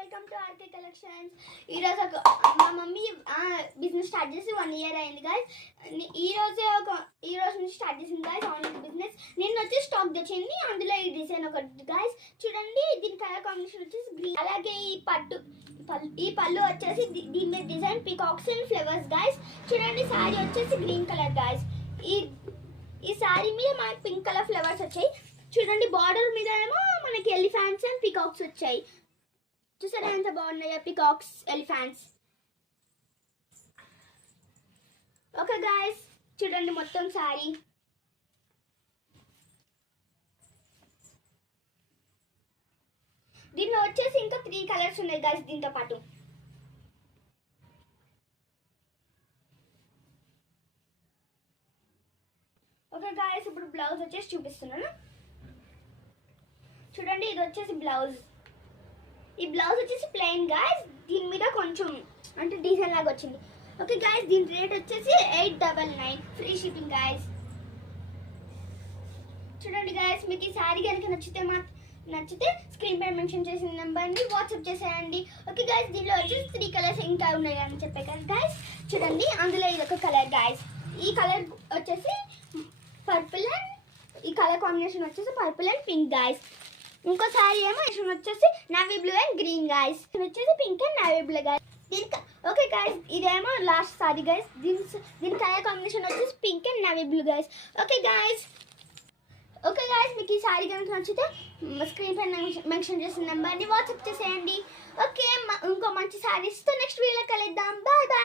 Welcome to RK collections. ఈరోజు మా mummy business start చేసి 1 year అయింది గైస్. ఈ రోజు నుంచి స్టార్ట్ చేసింది గైస్ ఆన్లైన్ బిజినెస్. నిన్న వచ్చి స్టాక్ తెచ్చింది, అందులో ఈ డిజైన్ ఒకటి గైస్ చూడండి. దీని కలర్ కాంబినేషన్ వచ్చేసి గ్రీన్. అలాగే ఈ పళ్ళు వచ్చేసి దీని మీద design peacocks and flowers guys. చూడండి సారీ వచ్చేసి గ్రీన్ కలర్ గైస్. ఈ సారీ మీద మనకి పింక్ కలర్ ఫ్లవర్స్ వచ్చాయి. చూడండి బార్డర్ మీద ఏమో మనకి ఎలిఫెంట్స్ అండ్ పీకాక్స్ వచ్చాయి. చూసారా ఎంత బాగున్నాయో పీకాక్స్ ఎలిఫెంట్స్. ఓకే గాయస్ చూడండి మొత్తం సారీ. దీనిలో వచ్చేసి ఇంకా 3 కలర్స్ ఉన్నాయి గాయస్ దీంతో పాటు. ఓకే గాయస్ ఇప్పుడు బ్లౌజ్ వచ్చేసి చూపిస్తున్నాను. చూడండి ఇది వచ్చేసి బ్లౌజ్. ఈ బ్లౌజ్ వచ్చేసి ప్లెయిన్ గాయస్, దీని మీద కొంచెం అంటే డిజైన్ లాగా వచ్చింది. ఓకే గాయస్ దీని రేట్ వచ్చేసి 899 ఫ్రీ షిప్పింగ్ గాయస్. చూడండి గాయస్ మీకు ఈ సారీ కనుక నచ్చితే స్క్రీన్ పై మెన్షన్ చేసిన నెంబర్ని వాట్సాప్ చేసేయండి. ఓకే గాయస్ దీనిలో వచ్చేసి 3 కలర్స్ ఇంకా ఉన్నాయి అని చెప్పే కదా గాయస్. చూడండి అందులో ఇది ఒక కలర్ గాయస్. ఈ కలర్ వచ్చేసి పర్పుల్ అండ్ ఈ కలర్ కాంబినేషన్ వచ్చేసి పర్పుల్ అండ్ పింక్ గాయస్. ఇంకో సారీ ఏమో వచ్చేసి navy blue and green guys. ఇది వచ్చేసి pink and navy blue guys. Okay guys ఇదేమో లాస్ట్ సారీ గాయస్. దీని కలర్ కాంబినేషన్ వచ్చేసి pink and navy blue guys. Okay guys మీకు ఈ సారీ కనుక నచ్చితే స్క్రీన్ పైన మెన్షన్ చేసిన నెంబర్ని వాట్సాప్ చేసేయండి. ఓకే ఇంకో మంచి సారీస్తో నెక్స్ట్ వీడియోలో కలుద్దాం. Bye bye.